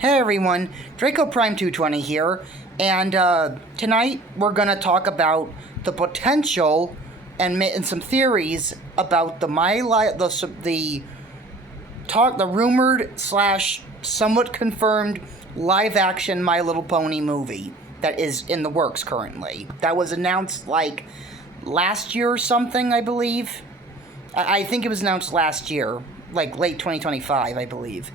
Hey everyone, Draco Prime 220 here, and tonight we're gonna talk about the potential and some theories about the rumored slash somewhat confirmed live action My Little Pony movie that is in the works currently. That was announced like last year or something, I believe. I think it was announced last year, like late 2025, I believe.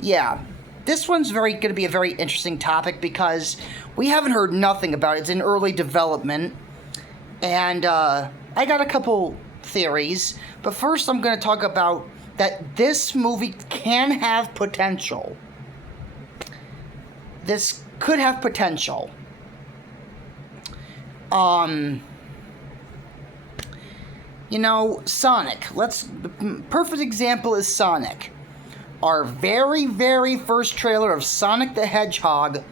Yeah, this one's going to be a very interesting topic because we haven't heard nothing about it. It's in early development, and I got a couple theories. But first, I'm going to talk about that this movie can have potential. This could have potential. Sonic. The perfect example is Sonic. Our very, very first trailer of Sonic the Hedgehog.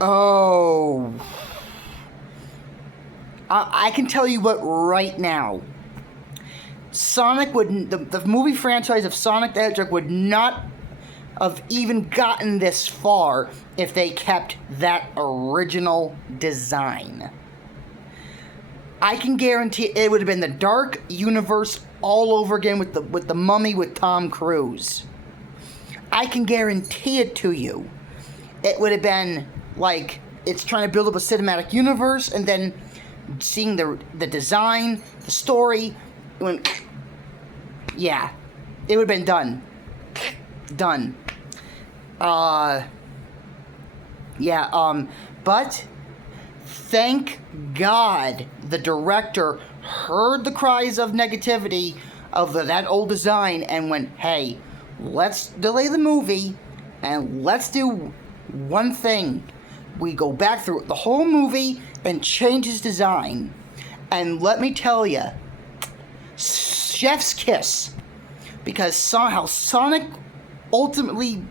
Oh. I can tell you what right now. The movie franchise of Sonic the Hedgehog would not have even gotten this far if they kept that original design. I can guarantee it would have been the Dark Universe all over again with the Mummy with Tom Cruise. I can guarantee it to you. It would have been like it's trying to build up a cinematic universe, and then seeing the design, the story, it would have been done. But thank God the director heard the cries of negativity of that old design and went, hey, let's delay the movie and let's do one thing. We go back through the whole movie and change his design. And let me tell you, chef's kiss. Because how Sonic ultimately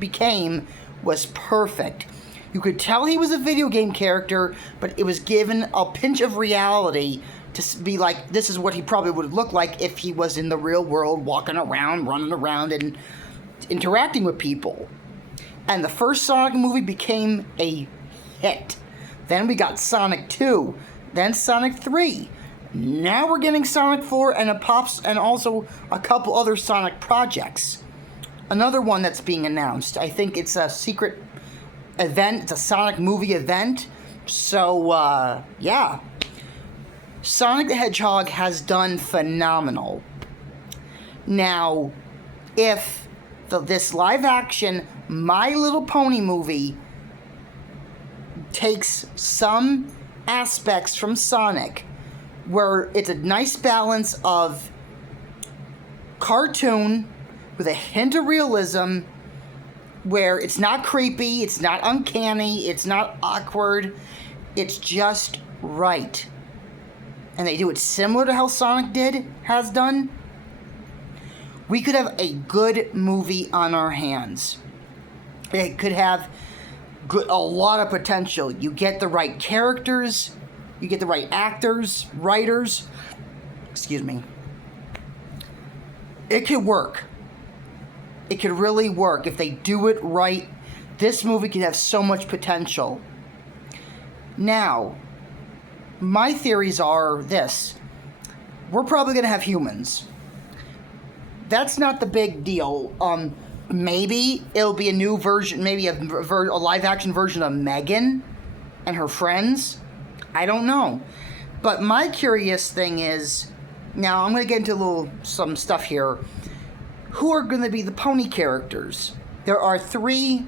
became was perfect. You could tell he was a video game character, but it was given a pinch of reality to be like, this is what he probably would look like if he was in the real world, walking around, running around, and interacting with people. And the first Sonic movie became a hit. Then we got Sonic 2, then Sonic 3. Now we're getting Sonic 4 and also a couple other Sonic projects. Another one that's being announced. I think it's a secret event. It's a Sonic movie event. So, yeah. Sonic the Hedgehog has done phenomenal. Now, if this live-action My Little Pony movie takes some aspects from Sonic, where it's a nice balance of cartoon with a hint of realism, where it's not creepy, it's not uncanny, it's not awkward, it's just right. And they do it similar to how Sonic has done, we could have a good movie on our hands. It could have a lot of potential. You get the right characters, you get the right actors, writers. Excuse me. It could work. It could really work. If they do it right, this movie could have so much potential. Now, my theories are this. We're probably going to have humans. That's not the big deal. Maybe it'll be a new version, maybe a live-action version of Megan and her friends. I don't know. But my curious thing is, now I'm going to get into some stuff here. Who are going to be the pony characters? There are three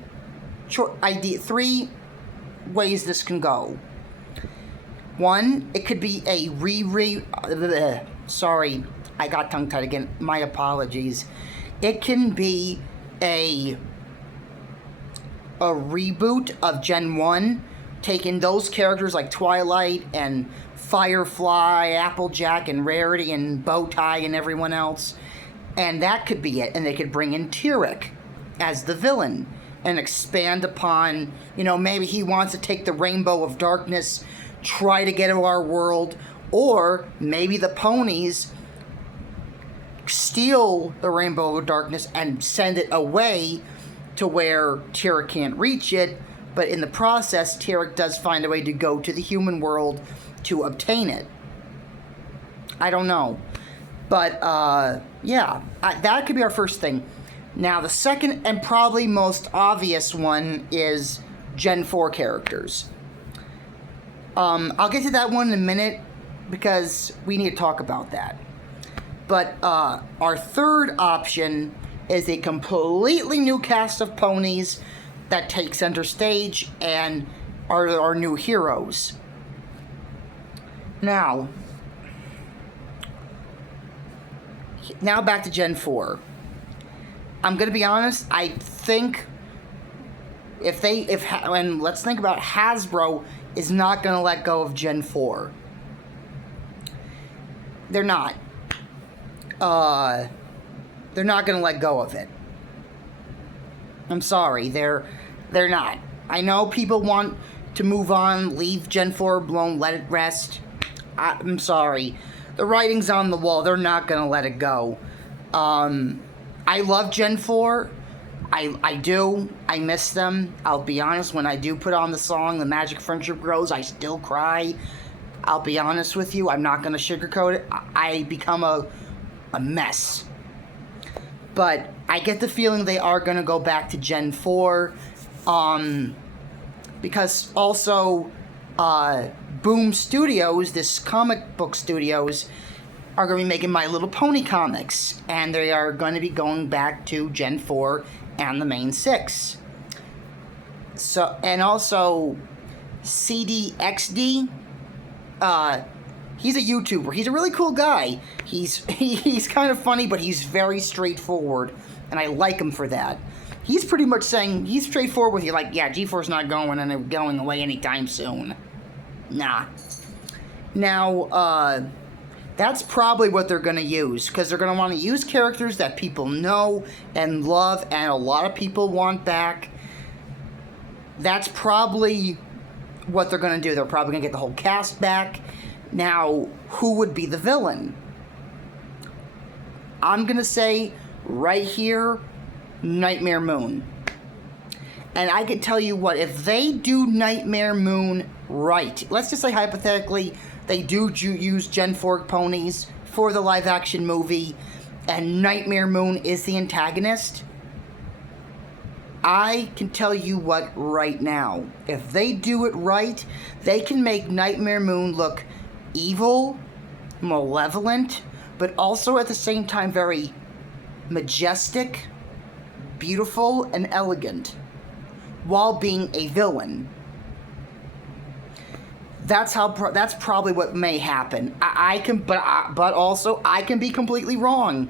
ways this can go. One, it could be a sorry, I got tongue-tied again. My apologies. It can be a reboot of Gen 1, taking those characters like Twilight and Firefly, Applejack and Rarity and Bowtie and everyone else, and that could be it. And they could bring in T-Rex as the villain and expand upon, maybe he wants to take the Rainbow of Darkness, try to get to our world, or maybe the ponies steal the Rainbow of Darkness and send it away to where Tarek can't reach it, but in the process, Tarek does find a way to go to the human world to obtain it. I don't know. But, that could be our first thing. Now, the second and probably most obvious one is Gen 4 characters. I'll get to that one in a minute because we need to talk about that. But our third option is a completely new cast of ponies that take center stage and are our new heroes. Now back to Gen 4. I'm going to be honest, I think and let's think about Hasbro is not going to let go of Gen 4. They're not. They're not going to let go of it. I'm sorry, they're not. I know people want to move on, leave Gen 4 alone, let it rest. I'm sorry. The writing's on the wall. They're not going to let it go. I love Gen 4. I do. I miss them. I'll be honest, when I do put on the song, The Magic Friendship Grows, I still cry. I'll be honest with you. I'm not going to sugarcoat it. I become a mess. But I get the feeling they are going to go back to Gen 4. Because also, Boom Studios, this comic book studios, are going to be making My Little Pony comics. And they are going to be going back to Gen 4 and the main 6. So, and also, CDXD, he's a YouTuber. He's a really cool guy. He's kind of funny, but he's very straightforward, and I like him for that. He's pretty much saying, he's straightforward with you, like, yeah, G4's not going, and they're going away anytime soon. Nah. Now, that's probably what they're going to use, because they're going to want to use characters that people know and love, and a lot of people want back. That's probably what they're going to do. They're probably going to get the whole cast back. Now, who would be the villain? I'm going to say, right here, Nightmare Moon. And I can tell you what, if they do Nightmare Moon right, let's just say hypothetically, they do use Gen 4 ponies for the live-action movie, and Nightmare Moon is the antagonist, I can tell you what right now. If they do it right, they can make Nightmare Moon look evil, malevolent, but also at the same time very majestic, beautiful, and elegant, while being a villain. That's probably what may happen. But also I can be completely wrong.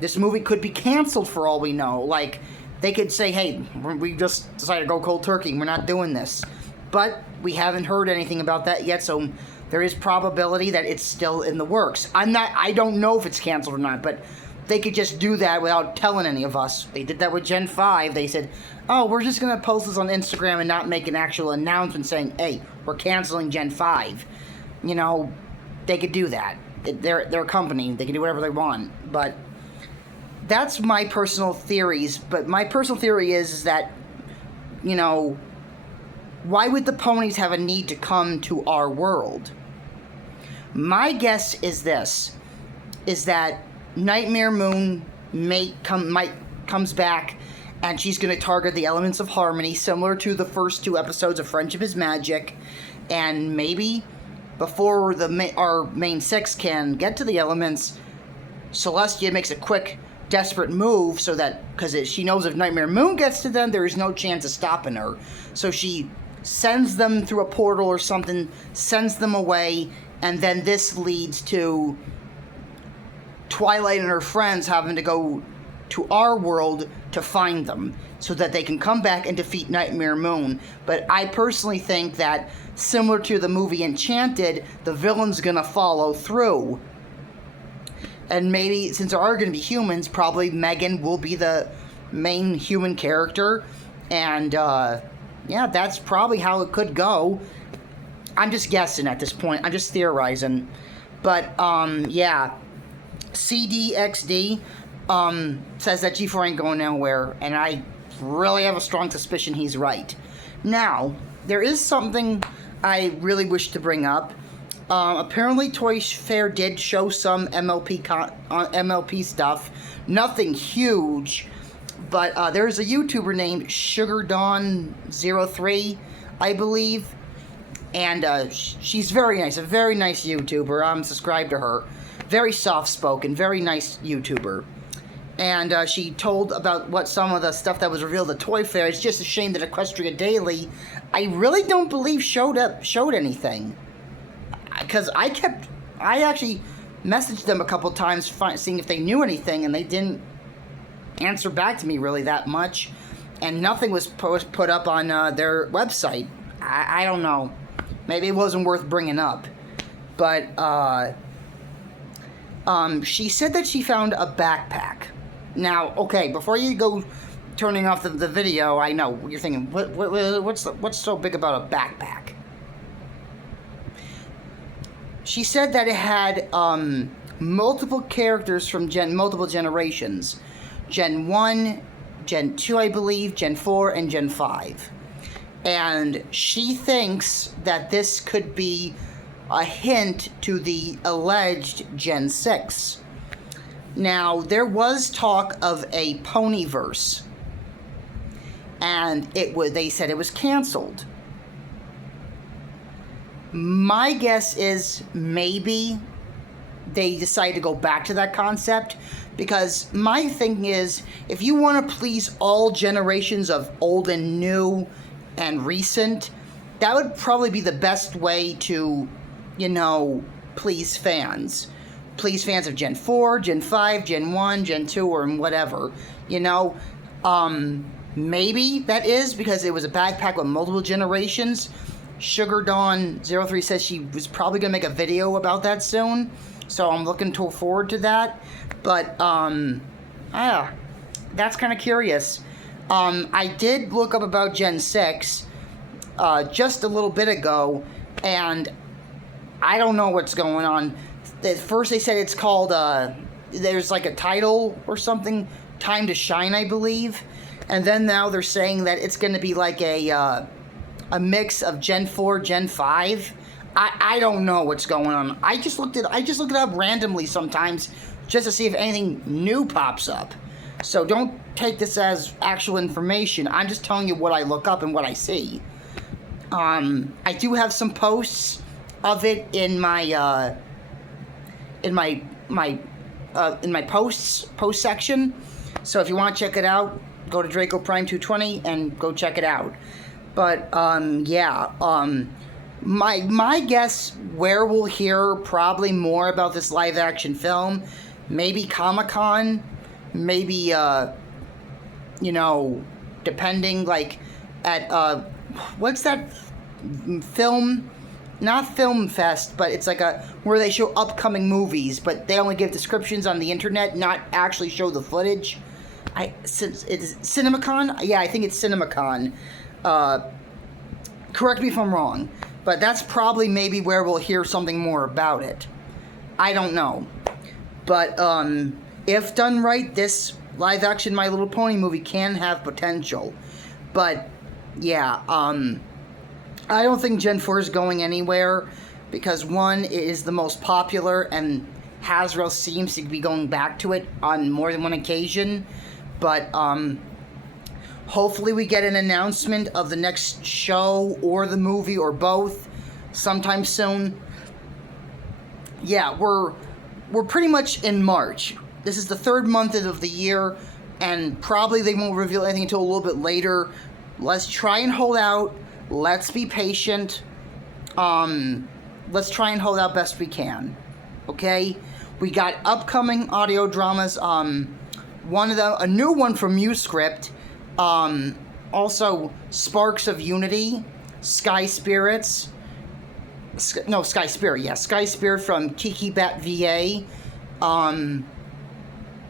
This movie could be canceled for all we know. Like, they could say, hey, we just decided to go cold turkey, we're not doing this. But we haven't heard anything about that yet, so there is probability that it's still in the works. I don't know if it's canceled or not, but they could just do that without telling any of us. They did that with Gen 5. They said, oh, we're just going to post this on Instagram and not make an actual announcement saying, hey, we're canceling Gen 5. You know, they could do that. They're a company. They can do whatever they want. But that's my personal theories. But my personal theory is that, you know, why would the ponies have a need to come to our world? My guess is this, is that Nightmare Moon comes back, and she's going to target the elements of harmony, similar to the first 2 episodes of Friendship is Magic, and maybe before our main 6 can get to the elements, Celestia makes a quick, desperate move so that, because she knows if Nightmare Moon gets to them, there is no chance of stopping her. So she sends them through a portal or something, sends them away, and then this leads to Twilight and her friends having to go to our world to find them so that they can come back and defeat Nightmare Moon. But I personally think that, similar to the movie Enchanted, the villain's gonna follow through. And maybe, since there are gonna be humans, probably Megan will be the main human character. And, yeah, that's probably how it could go. I'm just guessing at this point. I'm just theorizing. But, yeah. CDXD says that G4 ain't going nowhere, and I really have a strong suspicion he's right. Now, there is something I really wish to bring up. Apparently, Toy Fair did show some MLP stuff. Nothing huge, but there's a YouTuber named SugarDawn03, I believe, and she's very nice, a very nice YouTuber. I'm subscribed to her. Very soft-spoken, very nice YouTuber. And she told about what some of the stuff that was revealed at Toy Fair. It's just a shame that Equestria Daily, I really don't believe showed anything. Because I actually messaged them a couple times seeing if they knew anything, and they didn't answer back to me really that much. And nothing was put up on their website. I don't know. Maybe it wasn't worth bringing up. But she said that she found a backpack. Now, okay, before you go turning off the video, I know you're thinking, what's so big about a backpack? She said that it had multiple characters from multiple generations. Gen 1, Gen 2, I believe, Gen 4, and Gen 5. And she thinks that this could be a hint to the alleged Gen 6. Now, there was talk of a Ponyverse, and they said it was canceled. My guess is maybe they decided to go back to that concept, because my thing is, if you want to please all generations of old and new and recent, that would probably be the best way to, please fans. Please fans of Gen 4, Gen 5, Gen 1, Gen 2, or whatever. Maybe that is because it was a backpack with multiple generations. SugarDawn03 says she was probably going to make a video about that soon, so I'm looking forward to that. But, that's kind of curious. I did look up about Gen 6 just a little bit ago, and I don't know what's going on. At first they said it's called, there's like a title or something, Time to Shine, I believe. And then now they're saying that it's going to be like a mix of Gen 4, Gen 5. I don't know what's going on. I just look it up randomly sometimes just to see if anything new pops up. So don't take this as actual information. I'm just telling you what I look up and what I see. I do have some posts of it in my post section. So if you want to check it out, go to Draco Prime 220 and go check it out. But my guess where we'll hear probably more about this live action film, maybe Comic-Con, maybe depending, like at what's that film? Not Film Fest, but it's like where they show upcoming movies, but they only give descriptions on the internet, not actually show the footage. It's CinemaCon? Yeah, I think it's CinemaCon. Correct me if I'm wrong, but that's probably maybe where we'll hear something more about it. I don't know. But if done right, this live action My Little Pony movie can have potential. But yeah, I don't think Gen 4 is going anywhere, because one, it is the most popular, and Hasbro seems to be going back to it on more than one occasion. But hopefully we get an announcement of the next show or the movie or both sometime soon. Yeah, we're pretty much in March. This is the third month of the year, and probably they won't reveal anything until a little bit later. Let's try and hold out. Let's be patient. Let's try and hold out best we can. Okay? We got upcoming audio dramas. A new one from Uscript. Also, Sparks of Unity, Sky Spirits. Sky Spirit. Yeah, Sky Spirit from Kiki Bat VA.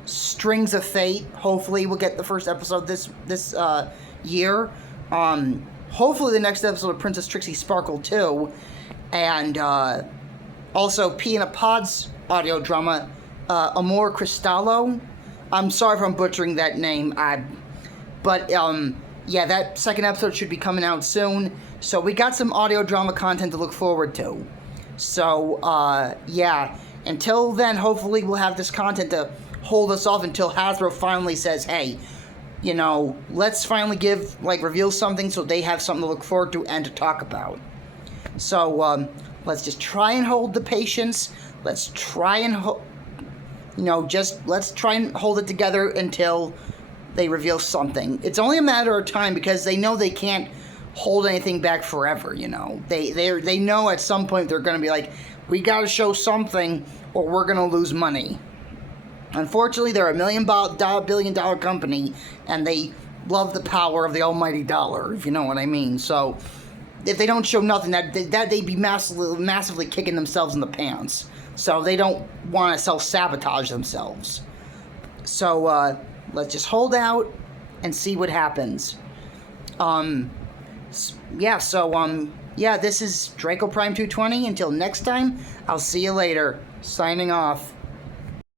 Strings of Fate. Hopefully, we'll get the first episode this year. Hopefully the next episode of Princess Trixie Sparkle 2. And also P in a Pod's audio drama, Amor Cristallo. I'm sorry if I'm butchering that name. But, yeah, that second episode should be coming out soon. So we got some audio drama content to look forward to. So, yeah. Until then, hopefully we'll have this content to hold us off until Hasbro finally says, hey, you know, let's finally reveal something so they have something to look forward to and to talk about. So, let's just try and hold the patience. Let's try and, let's try and hold it together until they reveal something. It's only a matter of time because they know they can't hold anything back forever, you know. They know at some point they're going to be like, we got to show something or we're going to lose money. Unfortunately, they're a billion dollar company and they love the power of the almighty dollar, if you know what I mean. So if they don't show nothing, they'd be massively kicking themselves in the pants. So they don't want to self-sabotage themselves. So let's just hold out and see what happens. Yeah, so yeah, this is Draco Prime 220. Until next time, I'll see you later. Signing off.